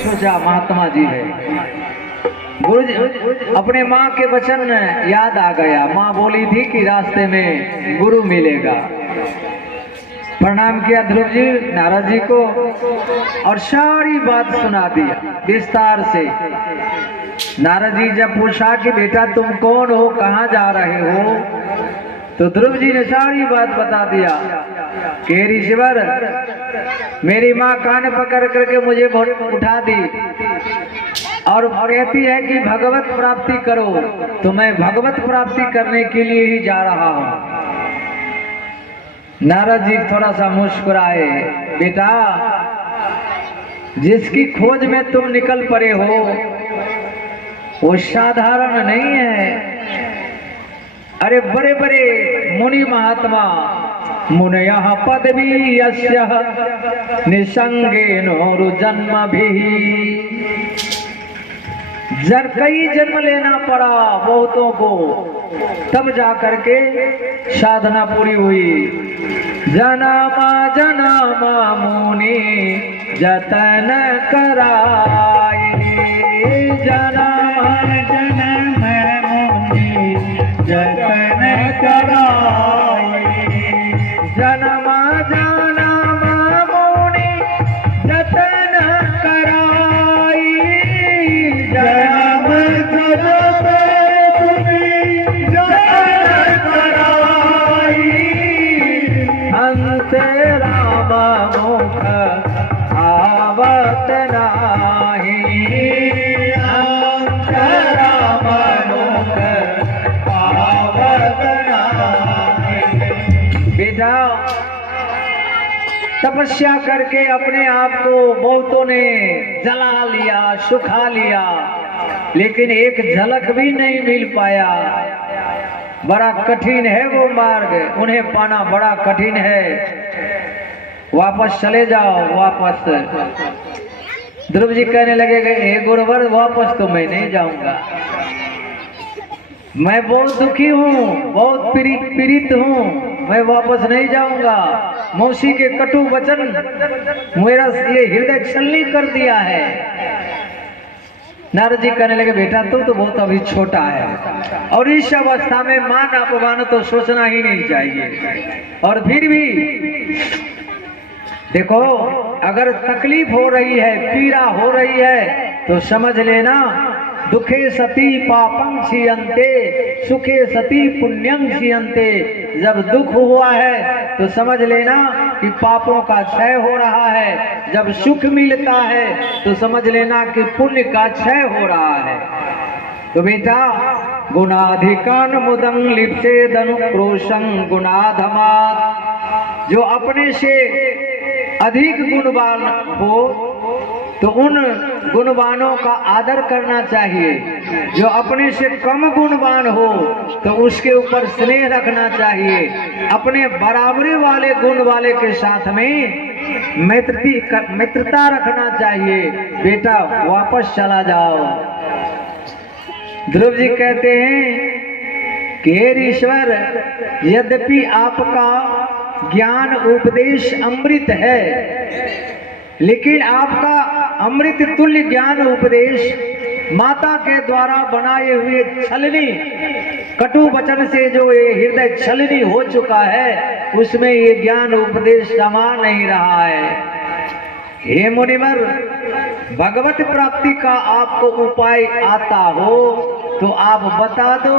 सोचा महात्मा जी है। गुरु जी अपने माँ के वचन याद आ गया। माँ बोली थी कि रास्ते में गुरु मिलेगा। प्रणाम किया ध्रुव जी नारद जी को और सारी बात सुना दिया विस्तार से। नारद जी जब पूछा कि बेटा तुम कौन हो, कहाँ जा रहे हो, तो ध्रुव जी ने सारी बात बता दिया कि ऋषिवर मेरी माँ कान पकड़ करके मुझे उठा दी और कहती है कि भगवत प्राप्ति करो, तो मैं भगवत प्राप्ति करने के लिए ही जा रहा हूँ। नारद जी थोड़ा सा मुस्कुराए। बेटा जिसकी खोज में तुम निकल पड़े हो वो साधारण नहीं है। अरे बड़े बड़े मुनि महात्मा मुनयः पदवी यस्यः निसंगेनो जन्म भी, कई जन्म लेना पड़ा बहुतों को, तब जा करके साधना पूरी हुई। जनमा जनमा मुनि जतन कराई, जनमा जन्म मुनि जतन कराई, जनमा जन्म मुनि जतन कराई, जन्म जन्म मुनि जतन कराई, अंत राम मुख आवत नाही, अंत राम मुख आवत नाही। बेटा तपस्या करके अपने आप को बहुतों ने जला लिया, सुखा लिया, लेकिन एक झलक भी नहीं मिल पाया। बड़ा कठिन है वो मार्ग, उन्हें पाना बड़ा कठिन है। वापस चले जाओ वापस। ध्रुव जी कहने लगे हे गुरुवर वापस तो मैं नहीं जाऊंगा, मैं बहुत दुखी हूँ, बहुत पीड़ित हूँ, मैं वापस नहीं जाऊंगा। मौसी के कटु वचन मेरा ये हृदय छलनी कर दिया है। नारद जी कहने लगे बेटा तू तो बहुत अभी छोटा है और इस अवस्था में मान अपमान तो सोचना ही नहीं चाहिए। और फिर भी देखो अगर तकलीफ हो रही है, पीड़ा हो रही है तो समझ लेना दुखे सती पापं क्षीयन्ते सुखे सती पुण्यं क्षीयन्ते। जब दुख हुआ है तो समझ लेना कि पापों का क्षय हो रहा है, जब सुख मिलता है तो समझ लेना कि पुण्य का क्षय हो रहा है। तो बेटा गुणाधिकान मुदं लिप्सेद अनुक्रोशं गुणाधमात्, जो अपने से अधिक गुणवान हो तो उन गुणवानों का आदर करना चाहिए, जो अपने से कम गुणवान हो तो उसके ऊपर स्नेह रखना चाहिए, अपने बराबरी वाले गुण वाले के साथ में मित्रता रखना चाहिए। बेटा वापस चला जाओ। ध्रुव जी कहते हैं कि हे ईश्वर यद्यपि आपका ज्ञान उपदेश अमृत है, लेकिन आपका अमृत तुल्य ज्ञान उपदेश माता के द्वारा बनाए हुए छलनी कटु वचन से जो ये हृदय छलनी हो चुका है उसमें ये ज्ञान उपदेश समा नहीं रहा है। हे मुनिवर भगवत प्राप्ति का आपको उपाय आता हो तो आप बता दो,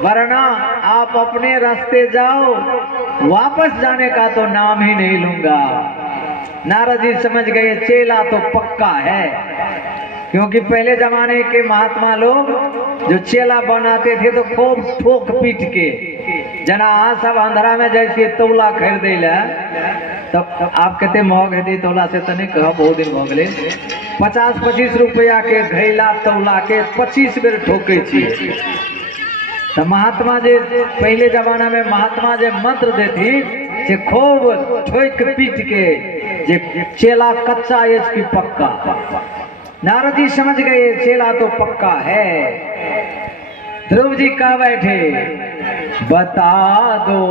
वरना आप अपने रास्ते जाओ, वापस जाने का तो नाम ही नहीं लूंगा। नारद जी समझ गए चेला तो पक्का है, क्योंकि पहले जमाने के महात्मा लोग जो चेला बनाते थे तो खूब ठोक पीट के जना सब अंधरा में जैसे तौला खरीदे ला, तब आप कहते महंग है तौला से तनिक कहा बहुत दिन भोगले 50-25 रुपया के घैला तौला के 25 बेर ठोके छी। तो महात्मा जे पहले जमाना में महात्मा जे मंत्र देती जे खूब ठोक पीट के जे चेला कच्चा है इसकी पक्का। नारद जी समझ गए चेला तो पक्का है। ध्रुव जी कह बैठे बता दो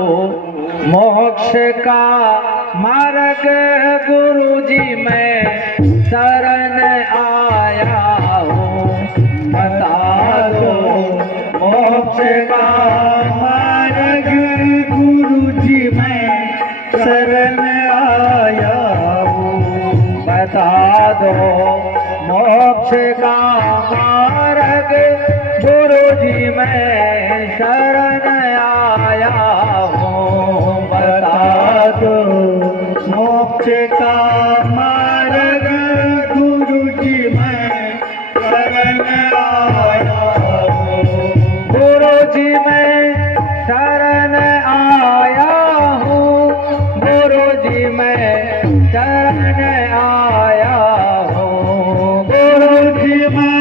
मोक्ष का मार्ग गुरु जी मैं शरण आया हूँ, बता दो मोक्ष का मार्ग। गुरु जी मैं शरण आया हूँ, बता दो मोक्ष का मार्ग। गुरु जी मैं शरण आया हूँ, बता दो मोक्ष का मार्ग। गुरु जी मैं शरण आया हूँ, गुरु जी मैं शरण आया हूँ, गुरु जी मैं शरण आया हूँ, गुरु जी मैं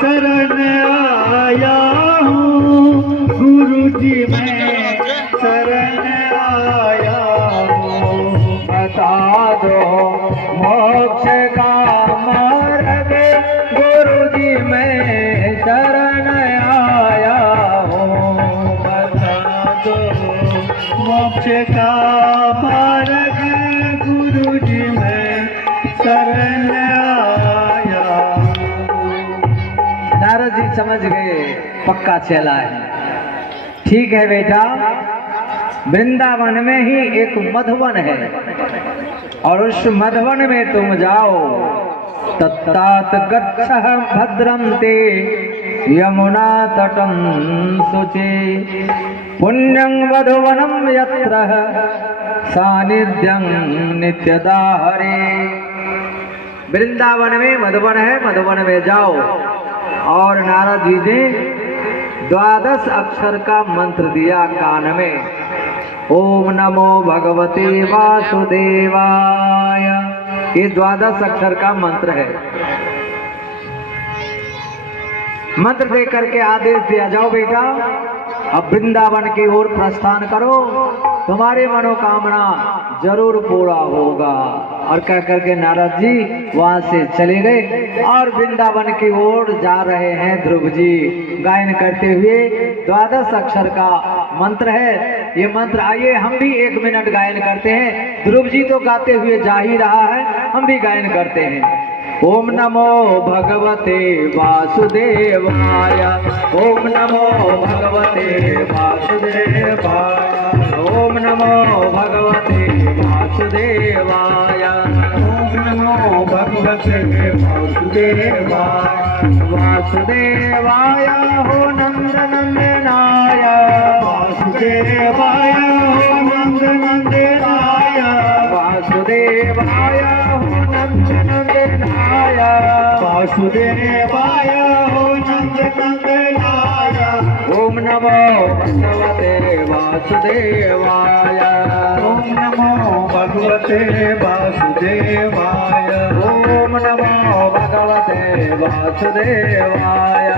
शरण आया हूँ, गुरु जी मैं शरण आया हूँ, बता दो मोक्ष का मार्ग। गुरु जी मैं शरण आया हूँ, बता दो मोक्ष का मार्ग। गुरु जी मैं शरण आया हूँ। नारद जी समझ गए पक्का चला है। ठीक है बेटा, वृंदावन में ही एक मधुवन है और उस मधुवन में तुम जाओ। तत्तात गच्छः भद्रं ते यमुना तटं शुचि, पुण्यं मधुवनं यत्र सानिध्यं नित्यदा हरे। वृंदावन में मधुवन है, मधुवन में जाओ। और नारद जी ने 12 अक्षर का मंत्र दिया कान में। ओम नमो भगवते वासुदेवाय, ये 12 अक्षर का मंत्र है। मंत्र दे करके आदेश दिया, जाओ बेटा अब वृंदावन की ओर प्रस्थान करो, तुम्हारी मनोकामना जरूर पूरा होगा। और कह करके नारद जी वहां से चले गए और वृंदावन की ओर जा रहे हैं। ध्रुव जी गायन करते हुए 12 अक्षर का मंत्र है ये मंत्र। आइए हम भी 1 मिनट गायन करते हैं। ध्रुव जी तो गाते हुए जा ही रहा है, हम भी गायन करते हैं। ओम नमो भगवते वासुदेवाय, ओम नमो भगवते वासुदेवाय, ओम नमो भगवते वासुदेवाय, ओम नमो भगवते वासुदेवाय। वासुदेवाय हो नंदनंदनाय, वासुदेवाय हो नंदनंदनाय, वासुदेवाय हो नंदनंदनाय, वासुदेवाय हो नंदनंदनाय। ओम नमो भगवते वासुदेवाय, ओम नमो भगवते वासुदेवाय, ओम नमो भगवते वासुदेवाय,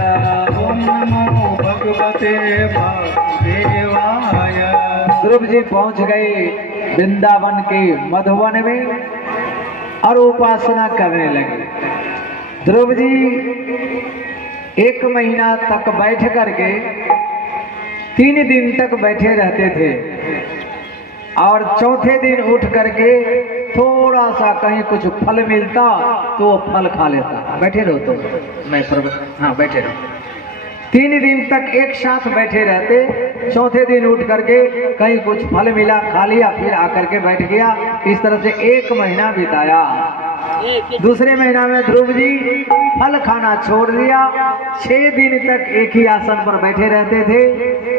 ओम नमो भगवते वासुदेवाय। ध्रुव जी पहुंच गए वृंदावन के मधुवन में और उपासना करने लगे। ध्रुव जी 1 महीना तक बैठ करके 3 दिन तक बैठे रहते थे और चौथे दिन उठ करके थोड़ा सा कहीं कुछ फल मिलता तो वो फल खा लेता। बैठे रहो तो मैं हाँ बैठे रहो। 3 दिन तक एक साथ बैठे रहते, चौथे दिन उठ करके कहीं कुछ फल मिला खा लिया, फिर आकर के बैठ गया। इस तरह से 1 महीना बिताया। दूसरे महीना में ध्रुव जी फल खाना छोड़ दिया, 6 दिन तक एक ही आसन पर बैठे रहते थे।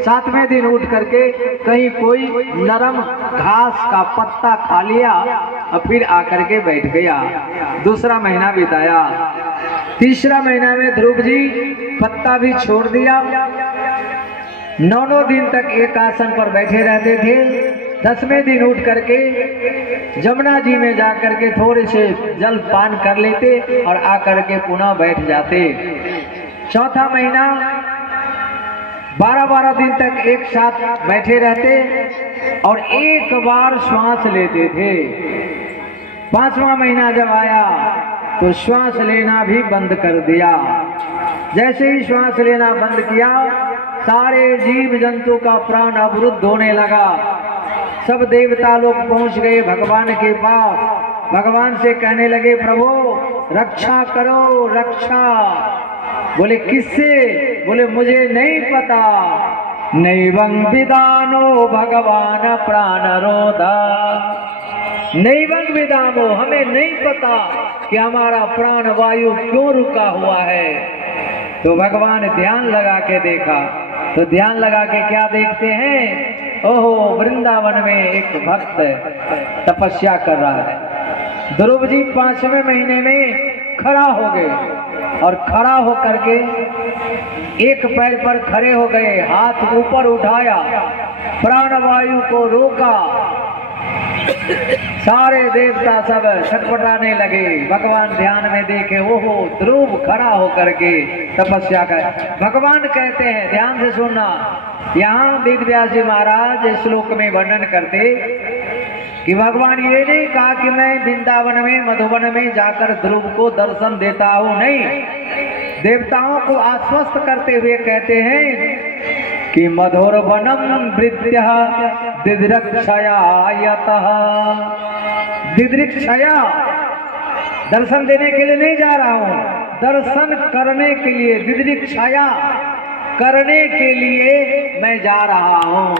7वें दिन उठ करके कहीं कोई नरम घास का पत्ता खा लिया और फिर आकर के बैठ गया। दूसरा महीना बिताया। तीसरा महीना में ध्रुव जी पत्ता भी छोड़ दिया, 9 दिन तक एक आसन पर बैठे रहते थे। 10वें दिन उठ करके जमुना जी में जाकर के थोड़े से जल पान कर लेते और आकर के पुनः बैठ जाते। चौथा महीना 12-12 दिन तक एक साथ बैठे रहते और एक बार श्वास लेते थे। 5वां महीना जब आया तो श्वास लेना भी बंद कर दिया। जैसे ही श्वास लेना बंद किया, सारे जीव जंतु का प्राण अवरुद्ध होने लगा। सब देवता लोग पहुंच गए भगवान के पास भगवान से कहने लगे प्रभु रक्षा करो रक्षा। बोले किससे? बोले मुझे नहीं पता। नैवं विदानो भगवान प्राणरोधा। नैवं विदानो, हमें नहीं पता कि हमारा प्राण वायु क्यों रुका हुआ है। तो भगवान ध्यान लगा के देखा, तो ध्यान लगा के क्या देखते हैं? ओहो, वृंदावन में एक भक्त तपस्या कर रहा है। ध्रुव जी 5वें महीने में खड़ा हो गए और खड़ा होकर के एक पैर पर खड़े हो गए, हाथ ऊपर उठाया, प्राणवायु को रोका। सारे देवता सब छटपटाने लगे। भगवान ध्यान में देखे, ओहो ध्रुव खड़ा होकर के तपस्या कर। भगवान कहते हैं, ध्यान से सुनना, यहाँ वेद व्यास जी महाराज इस श्लोक में वर्णन करते कि भगवान ये नहीं कहा कि मैं वृंदावन में मधुबन में जाकर ध्रुव को दर्शन देता हूँ, नहीं। देवताओं को आश्वस्त करते हुए कहते हैं कि मधुर वनम वृत्य दिदृक्षया यतः। दिदृक्षया, दर्शन देने के लिए नहीं जा रहा हूँ, दर्शन करने के लिए, दिदृक्षया करने के लिए मैं जा रहा हूँ।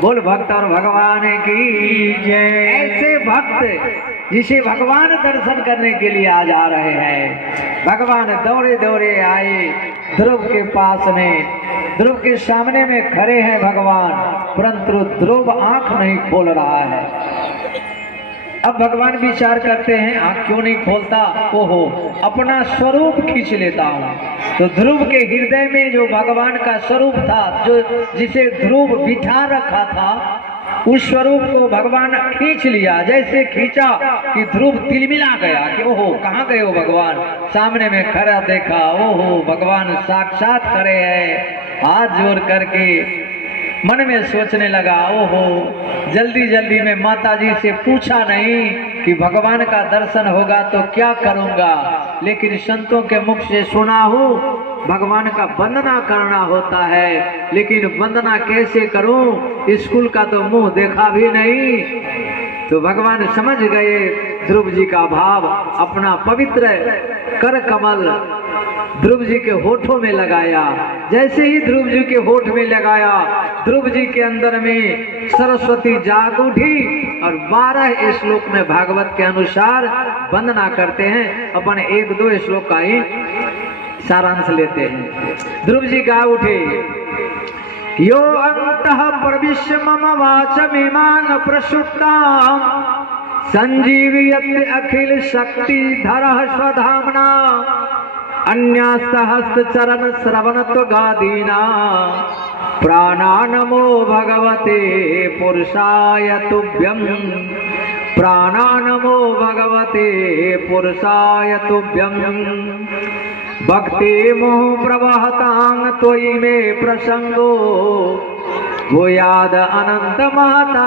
बोल भक्त और भगवान की जय। ऐसे भक्त जिसे भगवान दर्शन करने के लिए आ जा रहे हैं। भगवान दौड़े दौड़े आए ध्रुव के पास में, ध्रुव के सामने में खड़े हैं भगवान, परंतु ध्रुव आंख नहीं खोल रहा है। अब भगवान विचार करते हैं आंख क्यों नहीं खोलता? ओहो, अपना स्वरूप खींच लेता हूँ। तो ध्रुव के हृदय में जो भगवान का स्वरूप था, जो जिसे ध्रुव बिठा रखा था, उस स्वरूप को भगवान खींच लिया। जैसे खींचा कि ध्रुव तिलमिला गया कि ओहो कहाँ गए हो भगवान। सामने में खड़ा देखा, ओहो भगवान साक्षात खड़े हैं। हाथ जोड़ करके मन में सोचने लगा, ओहो जल्दी जल्दी में माता जी से पूछा नहीं कि भगवान का दर्शन होगा तो क्या करूंगा, लेकिन संतों के मुख से सुना हूँ भगवान का वंदना करना होता है, लेकिन वंदना कैसे करूं, स्कूल का तो मुंह देखा भी नहीं। तो भगवान समझ गए ध्रुव जी का भाव, अपना पवित्र कर कमल ध्रुव जी के होठों में लगाया। जैसे ही ध्रुव जी के होठ में लगाया, ध्रुव जी के अंदर में सरस्वती जाग उठी और 12 श्लोक में भागवत के अनुसार वंदना करते हैं। अपन 1-2 श्लोक का ही सारांश लेते हैं। ध्रुव जी गा उठे, यो अंतः प्रविश्य मम वाचमिमां प्रसुप्तां संजीवयत् अखिल शक्तिधरः स्वधाम्ना अन्यस्तहस्तचरण श्रवणत्वगादीना प्राणानमो भगवते पुरुषाय तुभ्यं। प्राणानमो भगवते पुरुषाय तुभ्यं। भक्ति मोह प्रवहतां त्वयि मे प्रसंगो भूयाद अनंत महता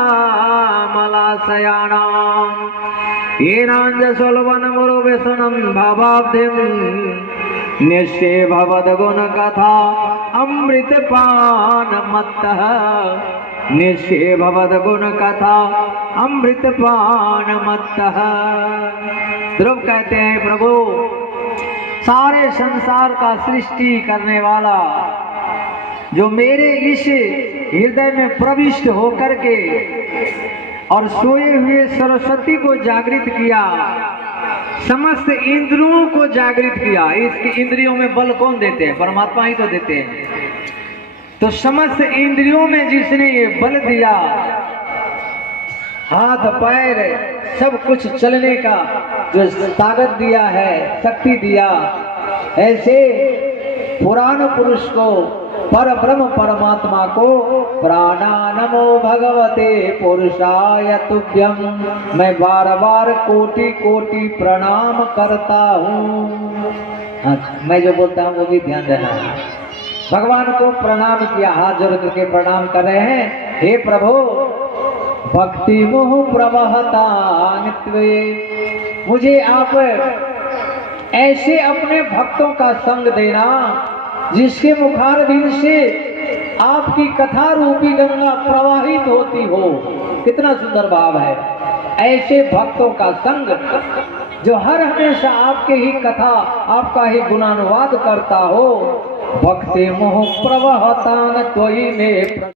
मलाशयानां येनांजसोलवन गुरु व्यसनं भावाब्धिं निश्चे भवद गुण कथा अमृतपान मत्तः। निश्चे भवद गुण कथा अमृतपान मत्तः। ध्रुव कहते हैं, प्रभु सारे संसार का सृष्टि करने वाला जो मेरे इस हृदय में प्रविष्ट होकर के और सोए हुए सरस्वती को जागृत किया, समस्त इंद्रियों को जागृत किया। इसकी इंद्रियों में बल कौन देते हैं? परमात्मा ही तो देते हैं। तो समस्त इंद्रियों में जिसने ये बल दिया, हाथ पैर सब कुछ चलने का जो ताकत दिया है, शक्ति दिया, ऐसे पुराण पुरुष को, पर ब्रह्म परमात्मा को प्राणानमो भगवते पुरुषाय तुभ्यं मैं बार बार कोटि कोटि प्रणाम करता हूँ। मैं जो बोलता हूँ वो भी ध्यान देना है। भगवान को प्रणाम किया, हाथ जोड़ करके प्रणाम कर रहे हैं। हे प्रभु, भक्ति मोह प्रवहता मुझे आप ऐसे अपने भक्तों का संग देना जिसके मुखारबिंद से आपकी कथा रूपी गंगा प्रवाहित होती हो। कितना सुंदर भाव है। ऐसे भक्तों का संग जो हर हमेशा आपके ही कथा, आपका ही गुणानुवाद करता हो। भक्ति मोह प्रवहतान त्वयि में